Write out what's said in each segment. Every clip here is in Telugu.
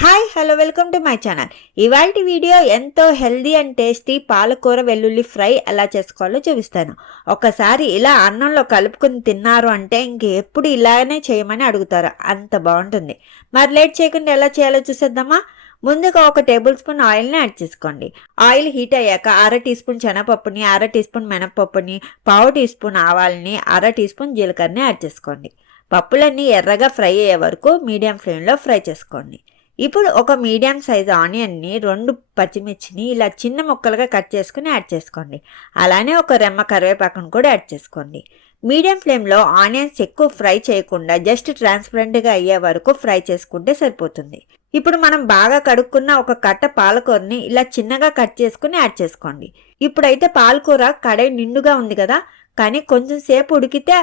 Hi hello welcome to my channel ఇవాళ వీడియో ఎంతో హెల్దీ అండ్ టేస్టీ పాలకూర వెల్లుల్లి ఫ్రై ఎలా చేసుకోవాలో చూపిస్తాను. ఒకసారి ఇలా అన్నంలో కలుపుకుని తిన్నారు అంటే ఇంక ఎప్పుడు ఇలానే చేయమని అడుగుతారు. అంత బాగుంటుంది. మరి లేట్ చేయకుండా ఎలా చేయాలో చూసేద్దామా? ముందుగా ఒక టేబుల్ స్పూన్ ఆయిల్ని యాడ్ చేసుకోండి. ఆయిల్ హీట్ అయ్యాక అర టీ స్పూన్ శనగపప్పుని అర టీ స్పూన్ మినపప్పుని పావు టీ స్పూన్ ఆవాలని అర టీ స్పూన్ జీలకర్రని యాడ్ చేసుకోండి. పప్పులన్నీ ఎర్రగా ఫ్రై అయ్యే వరకు మీడియం ఫ్లేమ్లో ఫ్రై చేసుకోండి. ఇప్పుడు ఒక మీడియం సైజ్ ఆనియన్ని రెండు పచ్చిమిర్చిని ఇలా చిన్న ముక్కలుగా కట్ చేసుకుని యాడ్ చేసుకోండి. అలానే ఒక రెమ్మ కరివేపాకును కూడా యాడ్ చేసుకోండి. మీడియం ఫ్లేమ్లో ఆనియన్స్ ఎక్కువ ఫ్రై చేయకుండా జస్ట్ ట్రాన్స్పరెంట్గా అయ్యే వరకు ఫ్రై చేసుకుంటే సరిపోతుంది. ఇప్పుడు మనం బాగా కడుక్కున్న ఒక కట్ట పాలకూరని ఇలా చిన్నగా కట్ చేసుకుని యాడ్ చేసుకోండి. ఇప్పుడైతే పాలకూర కడాయి నిండుగా ఉంది కదా కానీ కొంచెం సేపు ఉడికితే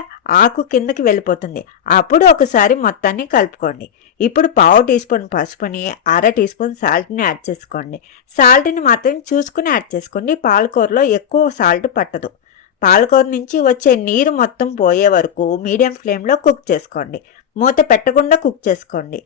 ఆకు కిందకి వెళ్ళిపోతుంది. అప్పుడు ఒకసారి మొత్తాన్ని కలుపుకోండి. ఇప్పుడు పావు టీ స్పూన్ పసుపుని అర టీ స్పూన్ సాల్ట్ని యాడ్ చేసుకోండి. సాల్ట్ని మాత్రం చూసుకుని యాడ్ చేసుకోండి. పాలకూరలో ఎక్కువ సాల్ట్ పట్టదు. పాలకూర నుంచి వచ్చే నీరు మొత్తం పోయే వరకు మీడియం ఫ్లేమ్లో కుక్ చేసుకోండి. మూత పెట్టకుండా కుక్ చేసుకోండి.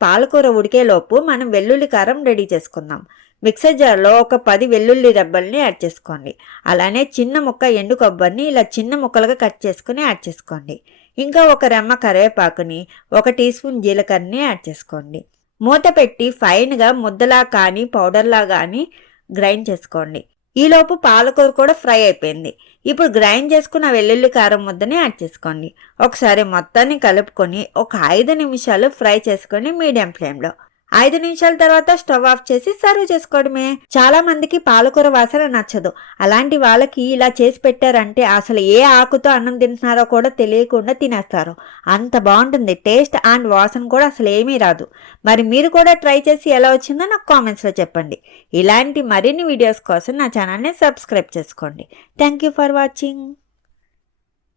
పాలకూర ఉడికేలోపు మనం వెల్లుల్లి కారం రెడీ చేసుకుందాం. మిక్సర్ జార్లో ఒక పది వెల్లుల్లి రెబ్బల్ని యాడ్ చేసుకోండి. అలానే చిన్న ముక్క ఎండు కొబ్బరిని ఇలా చిన్న ముక్కలుగా కట్ చేసుకుని యాడ్ చేసుకోండి. ఇంకా ఒక రెమ్మ కరివేపాకుని ఒక టీ స్పూన్ జీలకర్రని యాడ్ చేసుకోండి. మూత పెట్టి ఫైన్గా ముద్దలా కానీ పౌడర్లా కానీ గ్రైండ్ చేసుకోండి. ఈలోపు పాలకూర కూడా ఫ్రై అయిపోయింది. ఇప్పుడు గ్రైండ్ చేసుకున్న వెల్లుల్లి కారం ముద్దని యాడ్ చేసుకోండి. ఒకసారి మొత్తాన్ని కలుపుకొని ఒక ఐదు నిమిషాలు ఫ్రై చేసుకొని మీడియం ఫ్లేమ్లో ఐదు నిమిషాల తర్వాత స్టవ్ ఆఫ్ చేసి సర్వ్ చేసుకోవడమే. చాలా మందికి పాలకూర వాసన నచ్చదు. అలాంటి వాళ్ళకి ఇలా చేసి పెట్టారంటే అసలు ఏ ఆకుతో అన్నం తింటున్నారో కూడా తెలియకుండా తినేస్తారు. అంత బాగుంటుంది. టేస్ట్ అండ్ వాసన కూడా అసలు ఏమీ రాదు. మరి మీరు కూడా ట్రై చేసి ఎలా వచ్చిందో నాకు కామెంట్స్లో చెప్పండి. ఇలాంటి మరిన్ని వీడియోస్ కోసం నా ఛానల్ని సబ్స్క్రైబ్ చేసుకోండి. Thank you for watching.